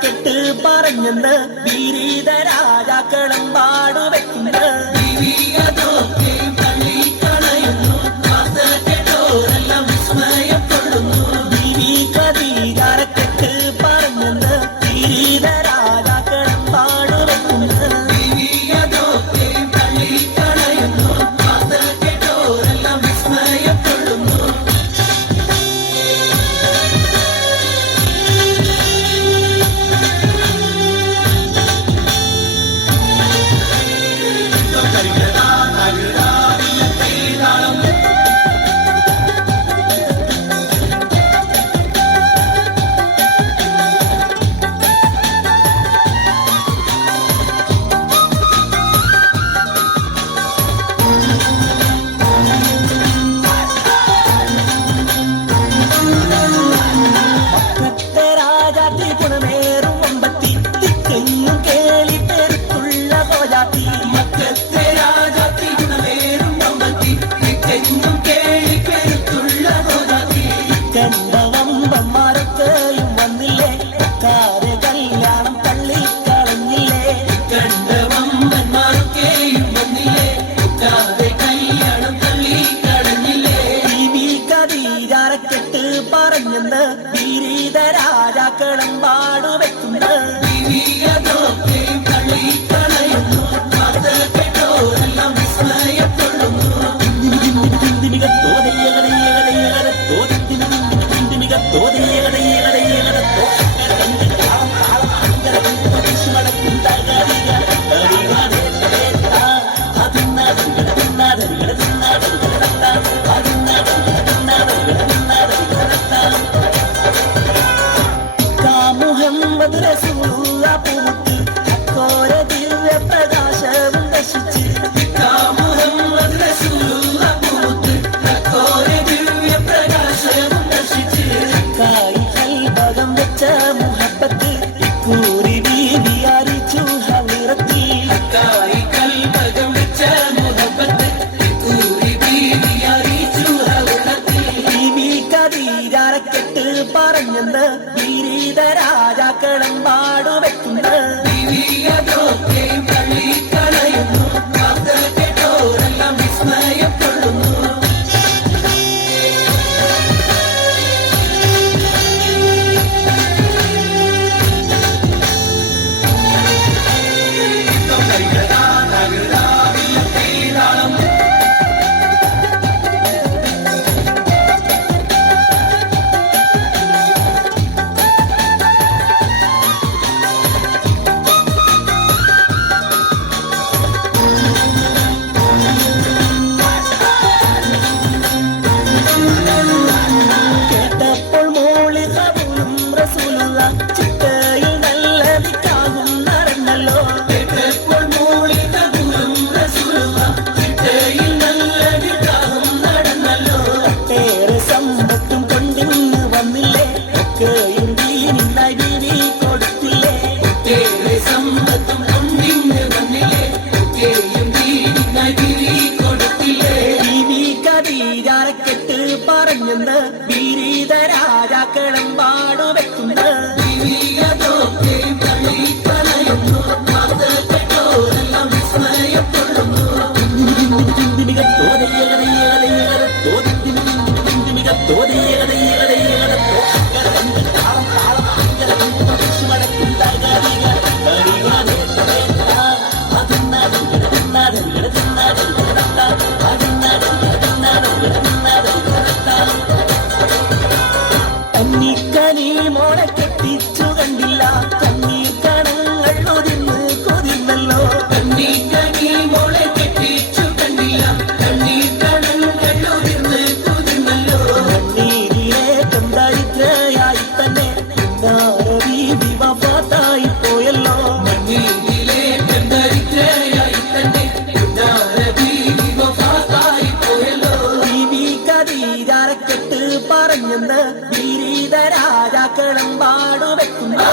കെട്ട് പറഞ്ഞെന്ന് വിരീത രാജാക്കളും പാടുവെക്കുന്നത് കെട്ട് പറഞ്ഞെന്ന് വിരീത രാജാക്കളും പാടുവെക്കുന്നത് പറഞ്ഞെന്ന് വിരീത രാജാക്കളും പാടുവെക്കുന്നത് പ്രകാശവും ദശിച്ച് ഭഗം വെച്ച മുഹബത്ത് കൂറി ബീവി അറിച്ചു ഹവിറത്തി കെട്ട് പറഞ്ഞെന്ന് വിരീത രാജാക്കളും പാടുവെക്കുന്നത് കെട്ട് പറഞ്ഞെന്ന് വിരീത രാജാക്കളും പാടുവെക്കുന്നത് കന്നിക്കനി മോളെ കെട്ടിച്ചു കണ്ടില്ല കണ്ണീർ കണങ്ങൾ ഒതിർന്ന് കൊതിർന്നല്ലോ കന്നിക്കനി മോളെ കെട്ടിച്ചു കണ്ടില്ല കണ്ണീർ കണങ്ങൾ ഒതിർന്ന് കൊതിർന്നല്ലോ കണ്ണീരിലെ കണ്ടരിത്രയായി തന്നെ വിവാഹത്തായി പോയല്ലോ കണ്ണീരിലെ കണ്ടരിത്രയായി തന്നെ വിവാഹത്തായി പോയല്ലോ കെട്ട് പറഞ്ഞെന്ന് വിരീത രാജാക്കളും പാടുവെക്കുന്നു